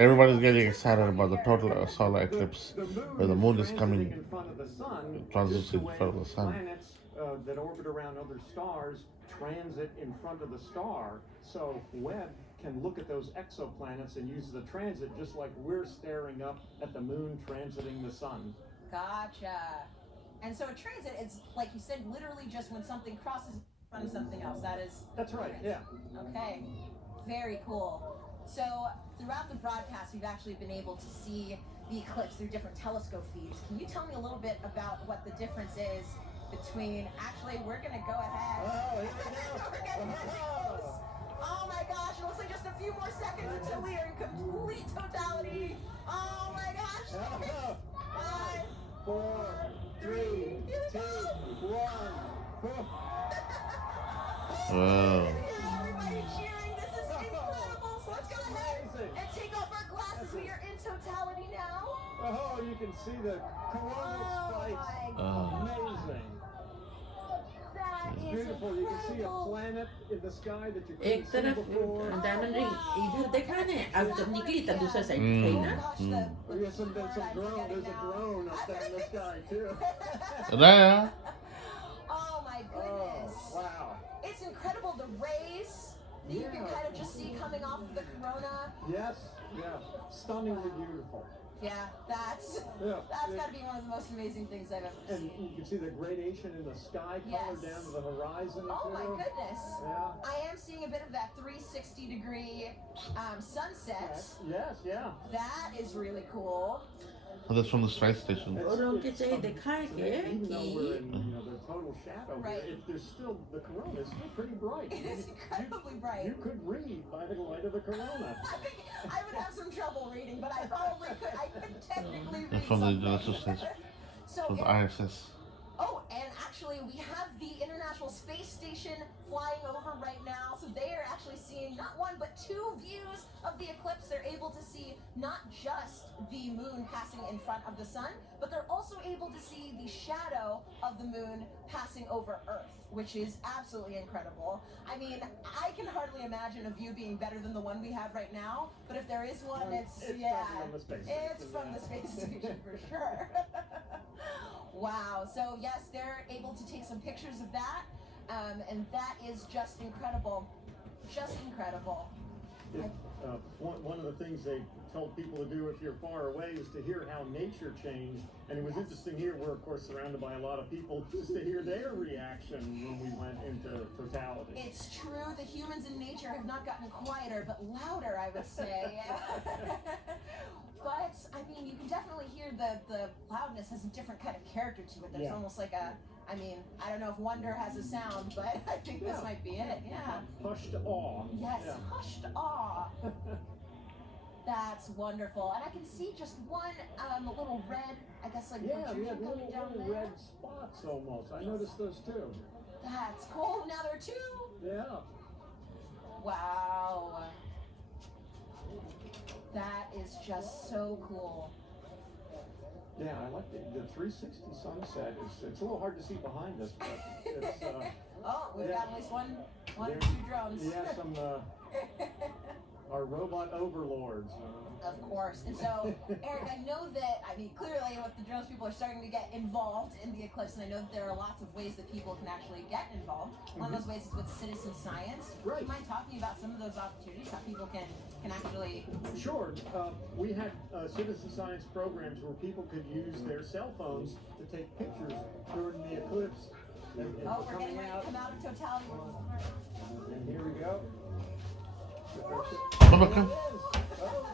Everybody's getting excited about the total solar eclipse, where the moon is coming, in front of the sun, transiting in front of the sun. planets that orbit around other stars transit in front of the star. So Webb can look at those exoplanets and use the transit just like we're staring up at the moon transiting the sun. Gotcha. And so a transit is, like you said, literally just when something crosses in front of something else. That's right, yeah. Okay. Very cool. So throughout the broadcast, we've actually been able to see the eclipse through different telescope feeds. Can you tell me a little bit about what the difference is between, actually, we're going to go ahead. Oh, here we go. We're getting really close. Oh my gosh, it looks like just a few more seconds until we are in complete totality. Oh my gosh. 5, 4, 3, 2, 1. Wow. Everybody cheering. This is incredible. So let's go ahead and take off our glasses. We are in totality now. Oh, you can see the coronal spikes. Amazing. That It's is beautiful. You can see a incredible. planet in the sky that you एक couldn't see तरफ before. Diamond ring इधर देखा है ना अब जब निकली तब दूसरा साइड Mm. गई Oh ना gosh, There's some drone. There's a drone up there in the sky too. There. Oh my Oh, goodness. wow. It's incredible, the rays that you can kind of just see coming off of the corona. Yes, yeah. Stunningly beautiful. Yeah, that's Yeah. got to be one of the most amazing things I've ever And seen. you can see the gradation in the sky color Yes. down to the horizon Oh too. my goodness. Yeah. I am seeing a bit of that 360-degree sunset. Yes, yeah. That is really cool. Oh, that's from the space station. और उनके चाहिए दिखाए के Even though we're in कि the total shadow, Right. if there's still the corona is still pretty bright. It is incredibly bright. You could read by the light of the corona. I think I would have some trouble reading, but I probably could. I could technically read From the something. International Station, So, from the Eric, ISS. oh, and actually, we have the International Space Station flying over right now. So they are actually seeing not one, but 2 views of the eclipse. They're able to see not just the moon passing in front of the sun, but they're also able to see the shadow of the moon passing over Earth, which is absolutely incredible. I mean, I can hardly imagine a view being better than the one we have right now, but if there is one, it's from the space it's station, from yeah. the space station for sure. Wow. So yes, they're able to take some pictures of that, and that is just incredible. Just incredible. One of the things they told people to do if you're far away is to hear how nature changed. And it was interesting here, we're of course surrounded by a lot of people, just to hear their reaction when we went into totality. It's true that humans in nature have not gotten quieter, but louder, I would say. But, I mean, you can definitely hear the loudness has a different kind of character to it. There's Yeah. almost like a, I mean, I don't know if wonder has a sound, but I think this might be it, yeah. Hushed awe. Yes, Yeah. hushed awe. That's wonderful. And I can see just one little red, I guess like Yeah, we protrusion had coming little down there. red spots almost. I noticed those too. That's cool. Now there are 2. Yeah. Wow. That is just so cool. Yeah, I like the 360 sunset. It's a little hard to see behind us, but it's Oh, we've Yeah. got at least one or There- 2 drones. yeah, some our robot overlords. Of course. And so, Eric, I know that, I mean, clearly with the drones, people are starting to get involved in the eclipse, and I know that there are lots of ways that people can actually get involved. One of those ways is with citizen science. Right. Do you mind talking about some of those opportunities, how people can actually... Sure. We had citizen science programs where people could use their cell phones to take pictures during the eclipse. And Oh, we're getting coming ready to come out of totality. And here we go. Oh, look, come. Oh,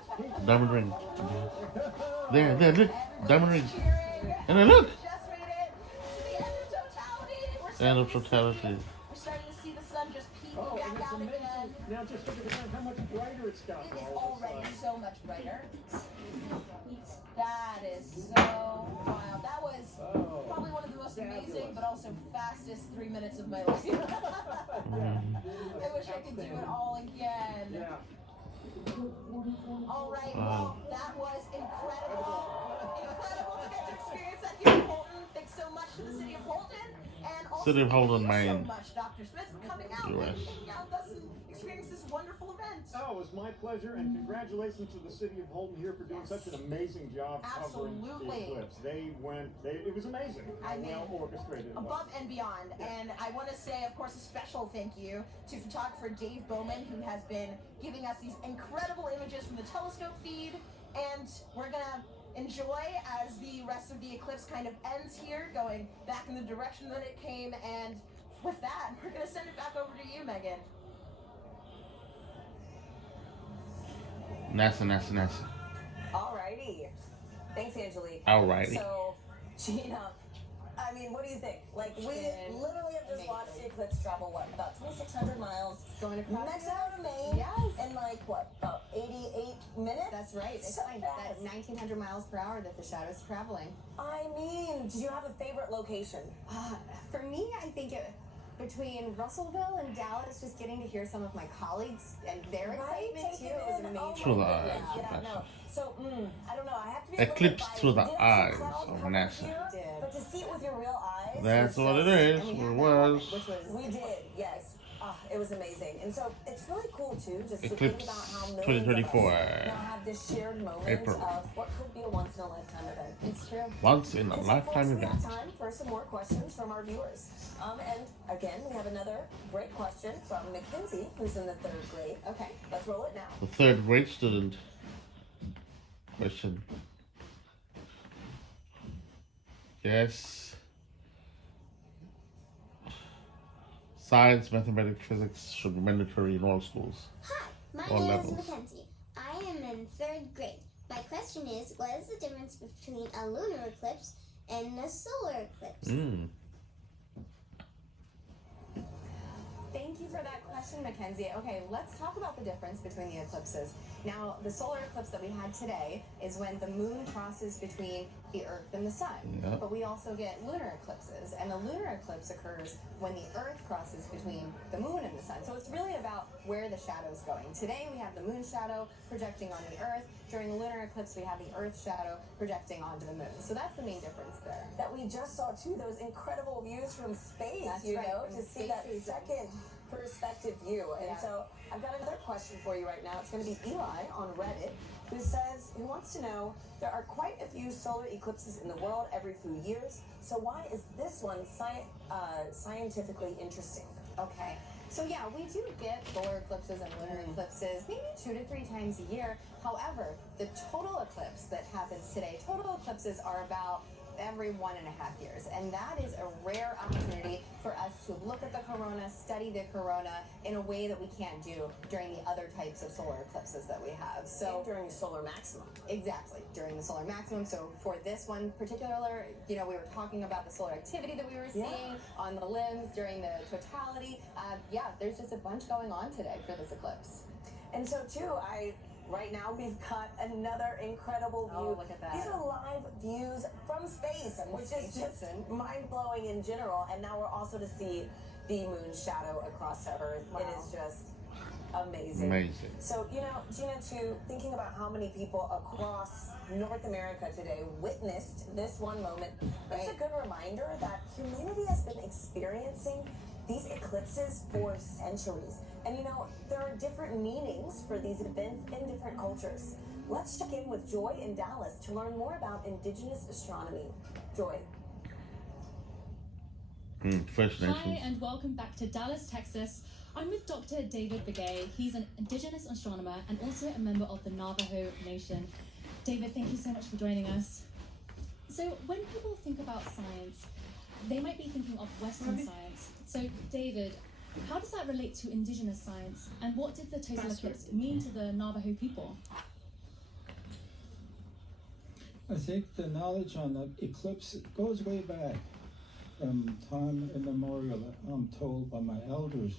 Diamond ring. There, look. Diamond ring. Cheering. And then look. Just made it to the end of totality. End of totality. We're starting to see the sun just peek oh, and back it's out amazing. again. Now just look at how much brighter it's gotten. It is all of a already sudden. so much brighter. That is so wild. That was probably one of the most amazing, but also fastest 3 minutes of my life. I wish I could do it all again. Yeah. All right, well, that was incredible. Incredible to get to experience that here in Holton. Thanks so much to the city of Holton. And also City of Holton, thank you Maine. so much, Dr. Smith, for coming out US. and hanging out with us and experience this wonderful event. Oh, it was my pleasure, and congratulations to the city of Holden here for doing such an amazing job covering the eclipse. It was amazing how well orchestrated it was. Above and beyond. And I want to say, of course, a special thank you to photographer Dave Bowman, who has been giving us these incredible images from the telescope feed. And we're going to enjoy as the rest of the eclipse kind of ends here, going back in the direction that it came. And with that, we're going to send it back over to you, Megan. NASA. Alrighty. Thanks, Angelique. Alrighty. So, Gina, I mean, what do you think? Like, we literally have just watched the eclipse travel, what, about 2,600 miles? Going across Mexico to Maine. Yes. In like, what, about 88 minutes? That's right. It's So like fast. that 1,900 miles per hour that the shadow's traveling. I mean, did you have a favorite location? For me, I think between Russellville and Dallas, just getting to hear some of my colleagues and their excitement Take too it was in. amazing. Through the goodness. eyes, Yeah, that's no. it. So, I don't know. I have to be Eclipse a little bit through the biased. eyes Didn't see cloud of cover NASA. here, Did. But to see it with your real eyes. That's was what it just- is. And we It had that was. moment, which was We did, yes. It was amazing. And so it's really cool, too, just to think Eclipse about how millions 2024. of us now have this shared moment April. of what could be a once-in-a-lifetime event. It's true. Once in a And so, lifetime folks, we have event. time for some more questions from our viewers. And again, we have another great question from Mackenzie, who's in the 3rd grade. Okay. Let's roll it now. The 3rd grade student question. Yes. Science, mathematics, physics should be mandatory in all schools. Hi, my All name levels. is Mackenzie. I am in 3rd grade. My question is, what is the difference between a lunar eclipse and a solar eclipse? Thank you for that question, Mackenzie. Okay, let's talk about the difference between the eclipses. Now, the solar eclipse that we had today is when the moon crosses between the Earth and the sun. Yeah. But we also get lunar eclipses, and the lunar eclipse occurs when the Earth crosses between the moon and the sun. So it's really about where the shadow's going. Today we have the moon shadow projecting on the Earth. During the lunar eclipse, we have the Earth shadow projecting onto the moon. So that's the main difference there. That we just saw, too, those incredible views from space, That's you right, know, from to see space that station. second perspective view. And Yeah. so I've got another question for you right now. It's going to be Eli on Reddit, who wants to know, there are quite a few solar eclipses in the world every few years. So why is this one scientifically interesting? Okay, so yeah, we do get solar eclipses and lunar eclipses maybe 2 to 3 times a year. However, the total eclipse that happens today, total eclipses are about every 1.5 years, and that is a rare opportunity for us to look at the corona, study the corona in a way that we can't do during the other types of solar eclipses that we have. So And during solar maximum. exactly, during the solar maximum. So for this one particular, you know, we were talking about the solar activity that we were seeing on the limbs during the totality. Yeah, there's just a bunch going on today for this eclipse. And so, too, right now we've got another incredible view. Oh, look at that. These are live views from space, From the which space is just station. mind-blowing in general. And now we're also to see the moon shadow across the Earth. Wow. It is just amazing. Amazing. So, you know, Gina, too, thinking about how many people across North America today witnessed this one moment, it's a good reminder that humanity has been experiencing these eclipses for centuries. And you know, there are different meanings for these events in different cultures. Let's check in with Joy in Dallas to learn more about indigenous astronomy. Joy. First Hi, Nations. and welcome back to Dallas, Texas. I'm with Dr. David Begay. He's an indigenous astronomer and also a member of the Navajo Nation. David, thank you so much for joining us. So when people think about science, they might be thinking of Western science. So David, how does that relate to indigenous science? And what did the total eclipse mean to the Navajo people? I think the knowledge on the eclipse goes way back from time immemorial. I'm told by my elders